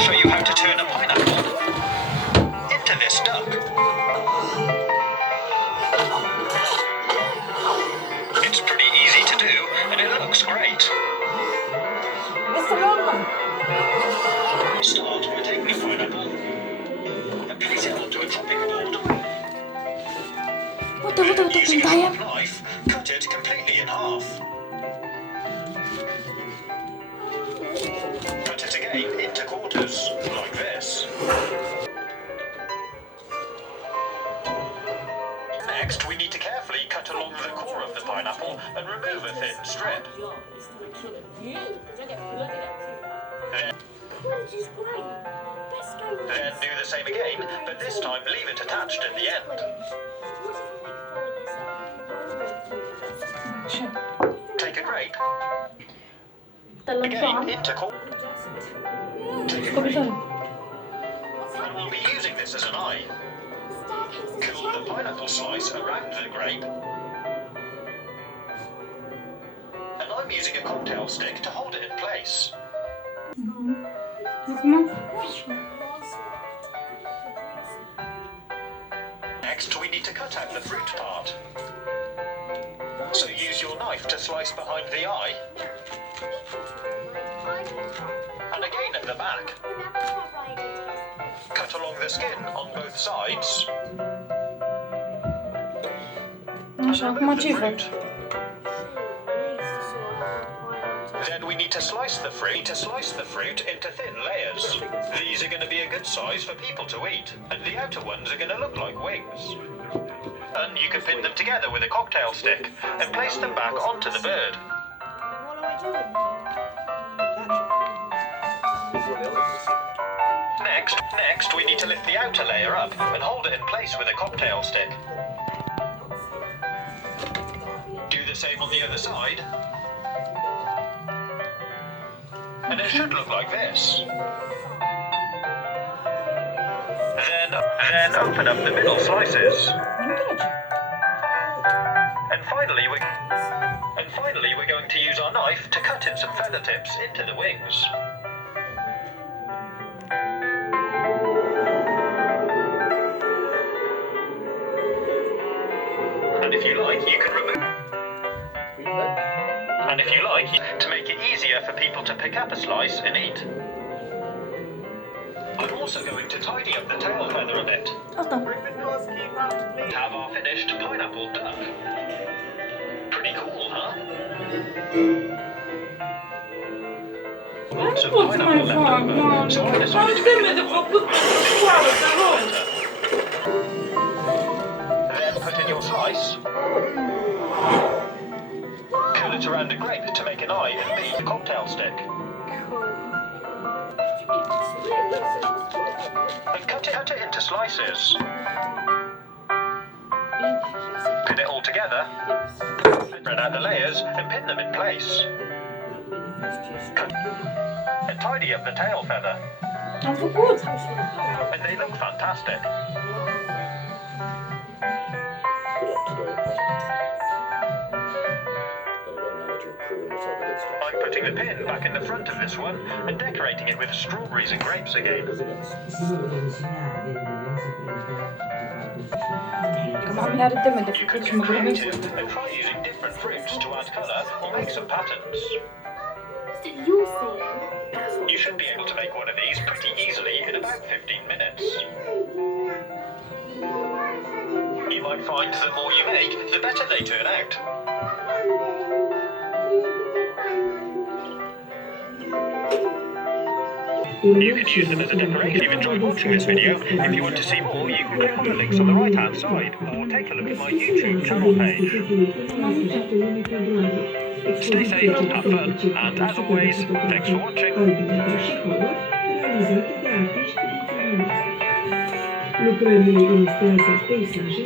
to show you how to turn a pineapple into this duck. It's pretty easy to do, and it looks great. Start by taking a pineapple and place it onto a chopping board. Using a sharp knife, cut it completely in half. Cut it again into quarters, like this. Next, we need to carefully cut along the core of the pineapple and remove a thin strip. Then do the same again, but this time leave it attached at the end. Take a grape. Again, into quarters. Take a grape. And we'll be using this as an eye. Curl the pineapple slice around the grape. And I'm using a cocktail stick to hold it in place. Next, we need to cut out the fruit part. So use your knife to slice behind the eye. And again at the back. Cut along the skin on both sides. And remove the fruit. Then we need to slice the fruit into thin layers. These are going to be a good size for people to eat, and the outer ones are going to look like wings. And you can pin them together with a cocktail stick and place them back onto the bird. Next, we need to lift the outer layer up and hold it in place with a cocktail stick. Do the same on the other side. And it should look like this. Then open up the middle slices. And finally we're going to use our knife to cut in some feather tips into the wings. And if you like, you can remove. And if you like, to make it easier for people to pick up a slice and eat. I'm also going to tidy up the tail feather a bit. Have our finished pineapple duck. Pretty cool, huh? Lots of pineapple left over, so I decided to make another one. Then put in your slice. Curl it around a grape to make an eye and B, a cocktail stick. And cut it into slices. Pin it all together. Spread out the layers and pin them in place. Cut and tidy up the tail feather. And they look fantastic. I'm putting the pin back in the front of this one and decorating it with strawberries and grapes again. You could get creative and try using different fruits to add colour or make some patterns. You should be able to make one of these pretty easily in about 15 minutes. You might find the more you make, the better they turn out. You can use them as a decoration. If you've enjoyed watching this video, if you want to see more, you can click on the links on the right hand side, or take a look at my YouTube channel page. Stay safe, have fun, and as always, thanks for watching. Lucrările ilustrează peisaje,